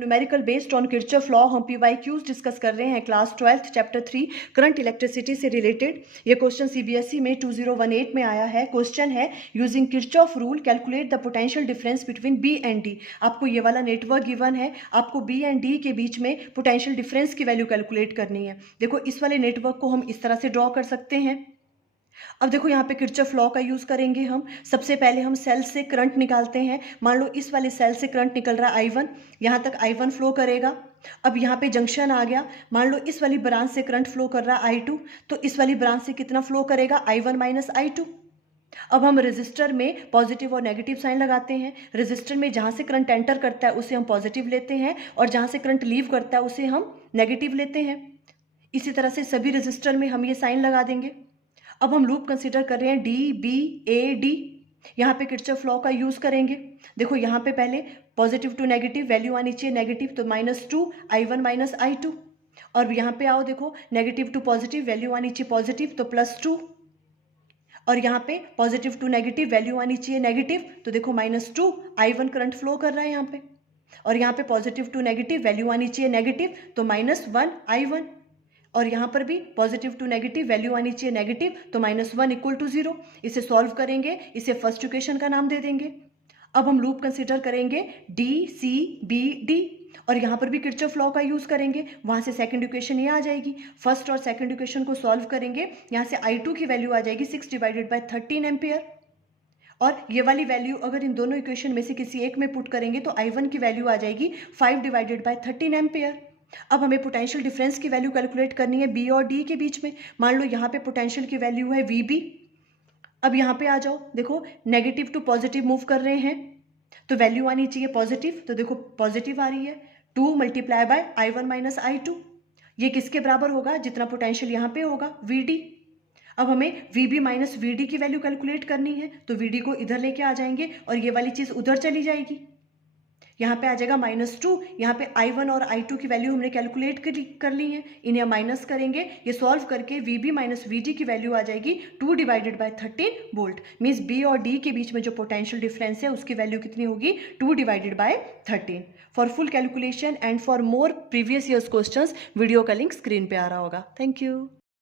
Numerical based on Kirchhoff law हम PYQs discuss कर रहे हैं class 12th chapter 3 current electricity से रिलेटेड। ये क्वेश्चन CBSE में 2018 में आया है। क्वेश्चन है using Kirchhoff rule calculate the potential difference between B and D। आपको ये वाला नेटवर्क गिवन है, आपको B एंड D के बीच में पोटेंशियल डिफरेंस की वैल्यू कैलकुलेट करनी है। देखो इस वाले नेटवर्क को हम इस तरह से ड्रॉ कर सकते हैं। अब देखो यहाँ पे किरचॉफ लॉ का यूज करेंगे हम। सबसे पहले हम सेल से करंट निकालते हैं। मान लो इस वाले सेल से करंट निकल रहा है I1, यहाँ तक I1 फ्लो करेगा। अब यहाँ पे जंक्शन आ गया, मान लो इस वाली ब्रांच से करंट फ्लो कर रहा है I2, तो इस वाली ब्रांच से कितना फ्लो करेगा I1 माइनस I2। अब हम रेजिस्टर में पॉजिटिव और नेगेटिव साइन लगाते हैं। रेजिस्टर में जहाँ से करंट एंटर करता है उसे हम पॉजिटिव लेते हैं और जहाँ से करंट लीव करता है उसे हम नेगेटिव लेते हैं। इसी तरह से सभी रेजिस्टर में हम ये साइन लगा देंगे। अब हम लूप कंसीडर कर रहे हैं DBAD। यहाँ पे किरचॉफ लॉ का यूज करेंगे। देखो यहाँ पे पहले पॉजिटिव टू नेगेटिव वैल्यू आनी चाहिए नेगेटिव, तो -2 I1 माइनस I2। और यहाँ पे आओ, देखो नेगेटिव टू पॉजिटिव वैल्यू आनी चाहिए पॉजिटिव, तो +2। और यहाँ पे पॉजिटिव टू नेगेटिव वैल्यू आनी चाहिए नेगेटिव, तो देखो -2 I1 करंट फ्लो कर रहा है यहाँ पे। और यहाँ पे पॉजिटिव टू नेगेटिव वैल्यू आनी चाहिए नेगेटिव, तो -1 I1। और यहाँ पर भी पॉजिटिव टू नेगेटिव वैल्यू आनी चाहिए नेगेटिव, तो -1 = 0। इसे सॉल्व करेंगे, इसे फर्स्ट इक्वेशन का नाम दे देंगे। अब हम लूप कंसीडर करेंगे DCBD और यहाँ पर भी किरचॉफ लॉ का यूज करेंगे। वहाँ से सेकंड इक्वेशन ये आ जाएगी। फर्स्ट और सेकंड इक्वेशन को सॉल्व करेंगे, यहाँ से I2 की वैल्यू आ जाएगी 6/13 एम्पियर। और ये वाली वैल्यू अगर इन दोनों इक्वेशन में से किसी एक में पुट करेंगे तो I1 की वैल्यू आ जाएगी 5/13 एम्पियर। अब हमें पोटेंशियल डिफरेंस की वैल्यू कैलकुलेट करनी है B और D के बीच में। मान लो यहाँ पे पोटेंशियल की वैल्यू है VB। अब यहाँ पे आ जाओ, देखो नेगेटिव टू पॉजिटिव मूव कर रहे हैं तो वैल्यू आनी चाहिए पॉजिटिव, तो देखो पॉजिटिव आ रही है 2 × I1 माइनस I2। ये किसके बराबर होगा? जितना पोटेंशियल यहाँ पे होगा VD। अब हमें VB माइनस VD की वैल्यू कैलकुलेट करनी है, तो VD को इधर लेके आ जाएंगे और ये वाली चीज़ उधर चली जाएगी। यहाँ पे आ जाएगा -2। यहाँ पे I1 और I2 की वैल्यू हमने कैलकुलेट कर ली है, इन्हें माइनस करेंगे। ये सॉल्व करके VB माइनस VD की वैल्यू आ जाएगी 2/13 वोल्ट। मीन्स B और D के बीच में जो पोटेंशियल डिफरेंस है उसकी वैल्यू कितनी होगी? 2/13। For full calculation and for more previous years questions video का लिंक स्क्रीन पे आ रहा होगा। Thank you.